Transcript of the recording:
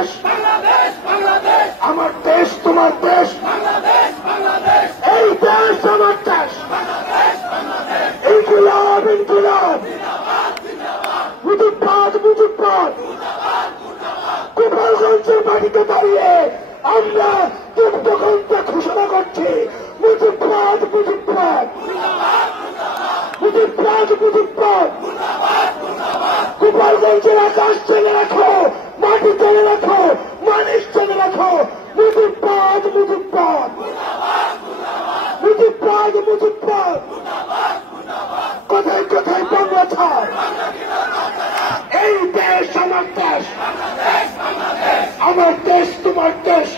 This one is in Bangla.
দেশ, আমার দেশ তোমার দেশ, এই দেশ আমার দেশ, ইনকিলাব ইনকিলাব, মুজিববাদ মুজিববাদ। গোপালগঞ্জের মাটিতে দাঁড়িয়ে আমরা যুদ্ধঘণ্টা ঘোষণা করছি, মুজিববাদ মুজিববাদ, মুজিববাদ মুজিববাদ। গোপালগঞ্জের আকাশ চেনে রাখো, মাটি চেনে রাখো, মানুষ চেনে রাখো, মুজিববাদ মুজিববাদ, মুজিববাদ মুজিববাদ। কোথায় কোথায় বাংলা ছাড়, এই দেশ আমার দেশ, আমার দেশ তোমার দেশ।